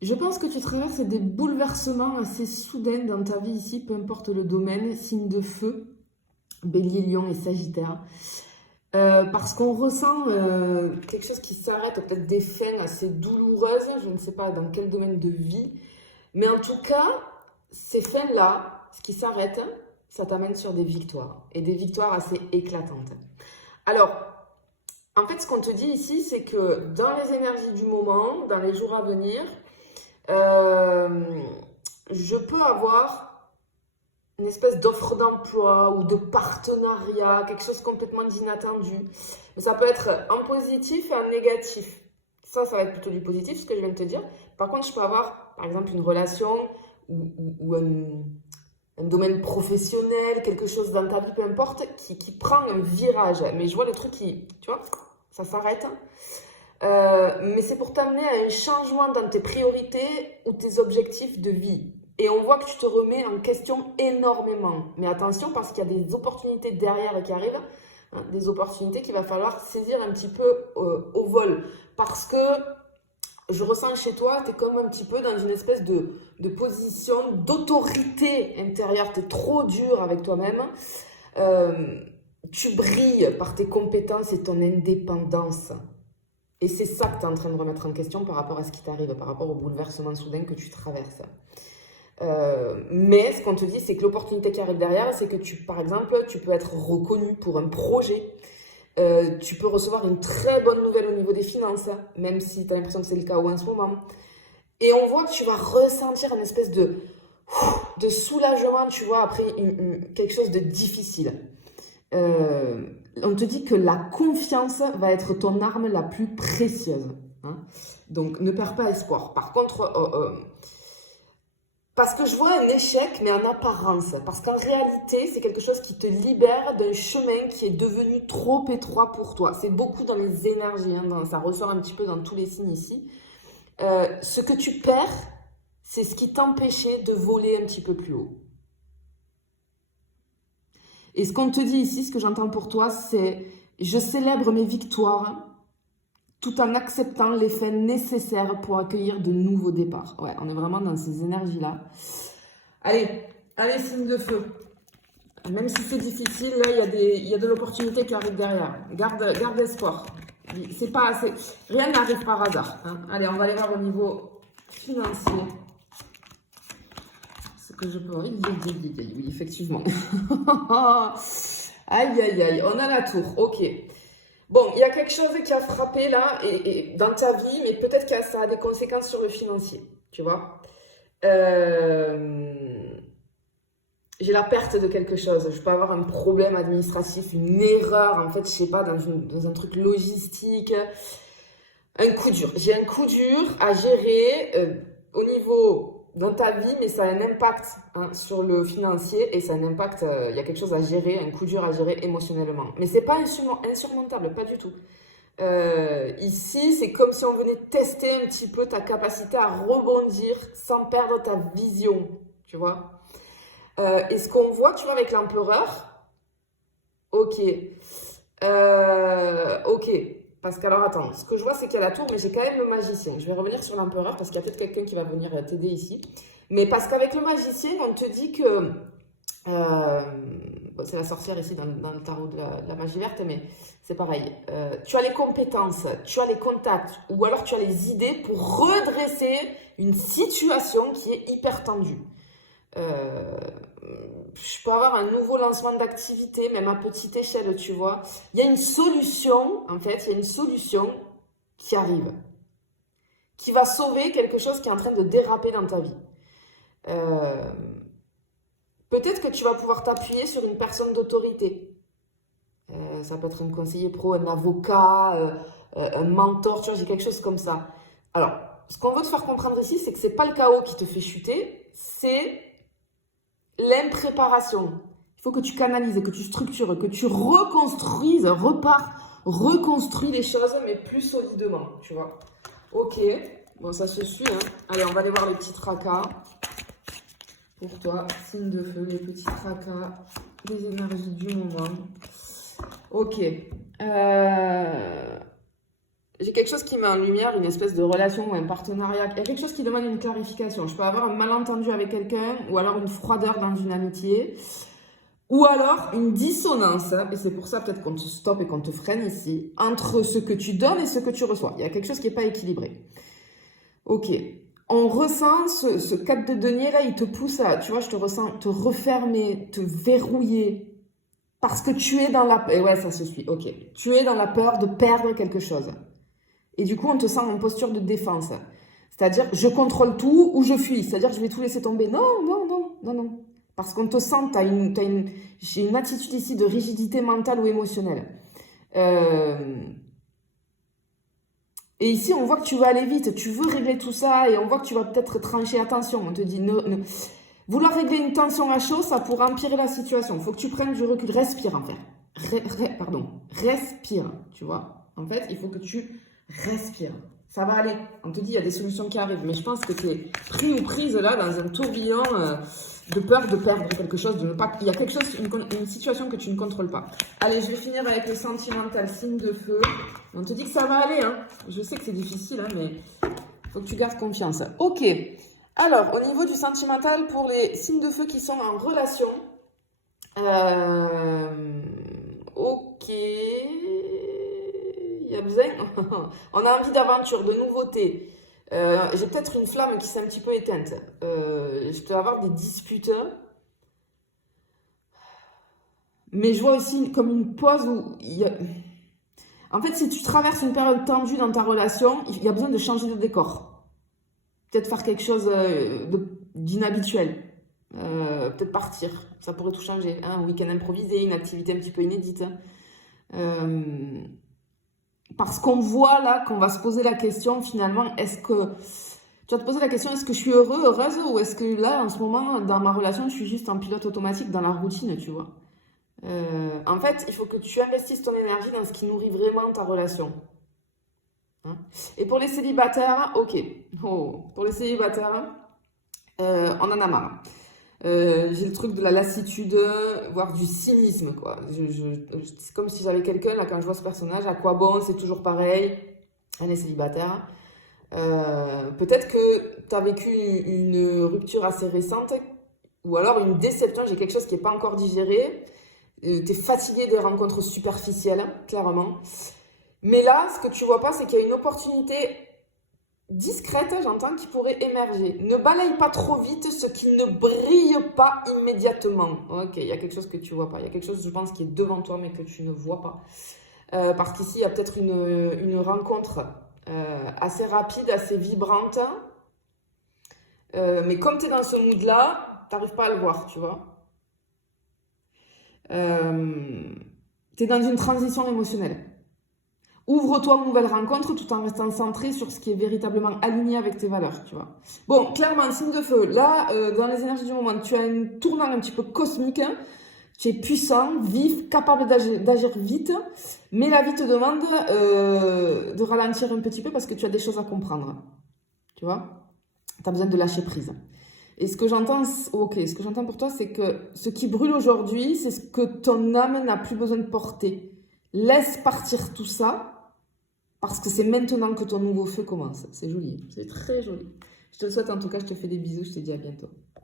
Je pense que tu traverses des bouleversements assez soudains dans ta vie ici, peu importe le domaine, signe de feu, Bélier, Lion et Sagittaire. Parce qu'on ressent quelque chose qui s'arrête, peut-être des fins assez douloureuses, je ne sais pas dans quel domaine de vie, mais en tout cas, ces fins-là, ce qui s'arrête, ça t'amène sur des victoires, et des victoires assez éclatantes. Alors, en fait, ce qu'on te dit ici, c'est que dans les énergies du moment, dans les jours à venir, euh, je peux avoir une espèce d'offre d'emploi ou de partenariat, quelque chose complètement d'inattendu. Mais ça peut être en positif et en négatif. Ça va être plutôt du positif, ce que je viens de te dire. Par contre, je peux avoir, par exemple, une relation ou un domaine professionnel, quelque chose dans ta vie, peu importe, qui prend un virage. Mais je vois le truc qui, tu vois, ça s'arrête. Mais c'est pour t'amener à un changement dans tes priorités ou tes objectifs de vie. Et on voit que tu te remets en question énormément. Mais attention parce qu'il y a des opportunités derrière qui arrivent, hein, des opportunités qu'il va falloir saisir un petit peu au vol. Parce que je ressens chez toi, tu es comme un petit peu dans une espèce de position d'autorité intérieure. Tu es trop dur avec toi-même. Euh, Tu brilles par tes compétences et ton indépendance. Et c'est ça que tu es en train de remettre en question par rapport à ce qui t'arrive, par rapport au bouleversement soudain que tu traverses. Mais ce qu'on te dit, c'est que l'opportunité qui arrive derrière, c'est que par exemple, tu peux être reconnu pour un projet. Tu peux recevoir une très bonne nouvelle au niveau des finances, même si tu as l'impression que c'est le cas en ce moment. Et on voit que tu vas ressentir une espèce de soulagement, tu vois, après quelque chose de difficile. Euh, on te dit que la confiance va être ton arme la plus précieuse. Hein. Donc ne perds pas espoir. Par contre, parce que je vois un échec, mais en apparence. Parce qu'en réalité, c'est quelque chose qui te libère d'un chemin qui est devenu trop étroit pour toi. C'est beaucoup dans les énergies, hein, ça ressort un petit peu dans tous les signes ici. Ce que tu perds, c'est ce qui t'empêchait de voler un petit peu plus haut. Et ce qu'on te dit ici, ce que j'entends pour toi, c'est je célèbre mes victoires tout en acceptant les fins nécessaires pour accueillir de nouveaux départs. Ouais, on est vraiment dans ces énergies-là. Allez, allez, signe de feu. Même si c'est difficile, là, il y a de l'opportunité qui arrive derrière. Garde espoir. C'est pas assez. Rien n'arrive par hasard. Hein. Allez, on va aller voir au niveau financier. Ce que je peux. Oui, effectivement. Aïe, aïe, aïe. On a la tour. Ok. Bon, il y a quelque chose qui a frappé là et dans ta vie, mais peut-être que ça a des conséquences sur le financier. Tu vois. J'ai la perte de quelque chose. Je peux avoir un problème administratif, une erreur, en fait, je sais pas, dans un truc logistique. Un coup dur. J'ai un coup dur à gérer au niveau dans ta vie, mais ça a un impact hein, sur le financier et ça a un impact. Il y a quelque chose à gérer, un coup dur à gérer émotionnellement. Mais c'est pas insurmontable, pas du tout. Ici, c'est comme si on venait tester un petit peu ta capacité à rebondir sans perdre ta vision, tu vois. Et ce qu'on voit, tu vois, avec l'empereur, ok. Ok. Parce que, alors attends, ce que je vois, c'est qu'il y a la tour, mais j'ai quand même le magicien. Je vais revenir sur l'empereur parce qu'il y a peut-être quelqu'un qui va venir t'aider ici. Mais parce qu'avec le magicien, on te dit que. Bon, c'est la sorcière ici dans le tarot de la magie verte, mais c'est pareil. Tu as les compétences, tu as les contacts, ou alors tu as les idées pour redresser une situation qui est hyper tendue. Euh, je peux avoir un nouveau lancement d'activité, même à petite échelle, tu vois. Il y a une solution, en fait, il y a une solution qui arrive, qui va sauver quelque chose qui est en train de déraper dans ta vie. Euh, Peut-être que tu vas pouvoir t'appuyer sur une personne d'autorité. Ça peut être un conseiller pro, un avocat, un mentor, tu vois, j'ai quelque chose comme ça. Alors, ce qu'on veut te faire comprendre ici, c'est que c'est pas le chaos qui te fait chuter, c'est l'impréparation. Il faut que tu canalises, que tu structures, que tu reconstruises, reconstruis les choses, mais plus solidement, tu vois. Ok, bon, ça se suit, hein. Allez, on va aller voir les petits tracas. Pour toi, signe de feu, les petits tracas, les énergies du moment. Ok. j'ai quelque chose qui met en lumière une espèce de relation ou un partenariat. Il y a quelque chose qui demande une clarification. Je peux avoir un malentendu avec quelqu'un ou alors une froideur dans une amitié. Ou alors une dissonance, et c'est pour ça peut-être qu'on te stoppe et qu'on te freine ici, entre ce que tu donnes et ce que tu reçois. Il y a quelque chose qui n'est pas équilibré. Ok. On ressent ce 4 de denier là, il te pousse à, tu vois, je te ressens te refermer, te verrouiller. Parce que tu es dans la... Et ouais, ça se suit, ok. Tu es dans la peur de perdre quelque chose. Et du coup, on te sent en posture de défense. C'est-à-dire, je contrôle tout ou je fuis. C'est-à-dire, je vais tout laisser tomber. Non, non, non, non, non. Parce qu'on te sent, j'ai une attitude ici de rigidité mentale ou émotionnelle. Et ici, on voit que tu veux aller vite, tu veux régler tout ça et on voit que tu vas peut-être trancher. Attention, on te dit, vouloir régler une tension à chaud, ça pourrait empirer la situation. Il faut que tu prennes du recul, respire en fait. Respire, tu vois. En fait, il faut que tu respires. Ça va aller. On te dit, il y a des solutions qui arrivent. Mais je pense que tu es pris ou prise là dans un tourbillon de peur de perdre quelque chose. Il y a quelque chose, une situation que tu ne contrôles pas. Allez, je vais finir avec le sentimental, signe de feu. On te dit que ça va aller. Hein. Je sais que c'est difficile, hein, mais il faut que tu gardes confiance. Ok. Alors, au niveau du sentimental, pour les signes de feu qui sont en relation, ok, il y a besoin, on a envie d'aventure, de nouveautés. J'ai peut-être une flamme qui s'est un petit peu éteinte. Je peux avoir des disputes. Mais je vois aussi comme une pause où il y a... En fait, si tu traverses une période tendue dans ta relation, il y a besoin de changer de décor. Peut-être faire quelque chose d'inhabituel. Peut-être partir. Ça pourrait tout changer. Hein, un week-end improvisé, une activité un petit peu inédite. Parce qu'on voit là qu'on va se poser la question finalement, est-ce que... Tu vas te poser la question, est-ce que je suis heureuse ou est-ce que là, en ce moment, dans ma relation, je suis juste en pilote automatique dans la routine, tu vois. En fait, il faut que tu investisses ton énergie dans ce qui nourrit vraiment ta relation. Hein. Et pour les célibataires, ok. Pour les célibataires, on en a marre. J'ai le truc de la lassitude, voire du cynisme, quoi. C'est comme si j'avais quelqu'un, là, quand je vois ce personnage, à quoi bon, c'est toujours pareil, elle est célibataire. Peut-être que tu as vécu une rupture assez récente, ou alors une déception, j'ai quelque chose qui n'est pas encore digéré, tu es fatigué de rencontres superficielles, clairement. Mais là, ce que tu vois pas, c'est qu'il y a une opportunité discrète, j'entends, qui pourrait émerger. Ne balaye pas trop vite ce qui ne brille pas immédiatement. Ok, il y a quelque chose que tu vois pas. Il y a quelque chose, je pense, qui est devant toi, mais que tu ne vois pas. Parce qu'ici, il y a peut-être une rencontre assez rapide, assez vibrante. Mais comme tu es dans ce mood-là, tu n'arrives pas à le voir, tu vois. Tu es dans une transition émotionnelle. Ouvre-toi aux nouvelles rencontres tout en restant centré sur ce qui est véritablement aligné avec tes valeurs, tu vois. Bon, clairement, signe de feu. Là, dans les énergies du moment, tu as un tournant un petit peu cosmique. Hein. Tu es puissant, vif, capable d'agir vite. Mais la vie te demande de ralentir un petit peu parce que tu as des choses à comprendre. Tu vois. Tu as besoin de lâcher prise. Et ce que j'entends pour toi, c'est que ce qui brûle aujourd'hui, c'est ce que ton âme n'a plus besoin de porter. Laisse partir tout ça. Parce que c'est maintenant que ton nouveau feu commence. C'est joli, c'est très joli. Je te le souhaite en tout cas, je te fais des bisous, je te dis à bientôt.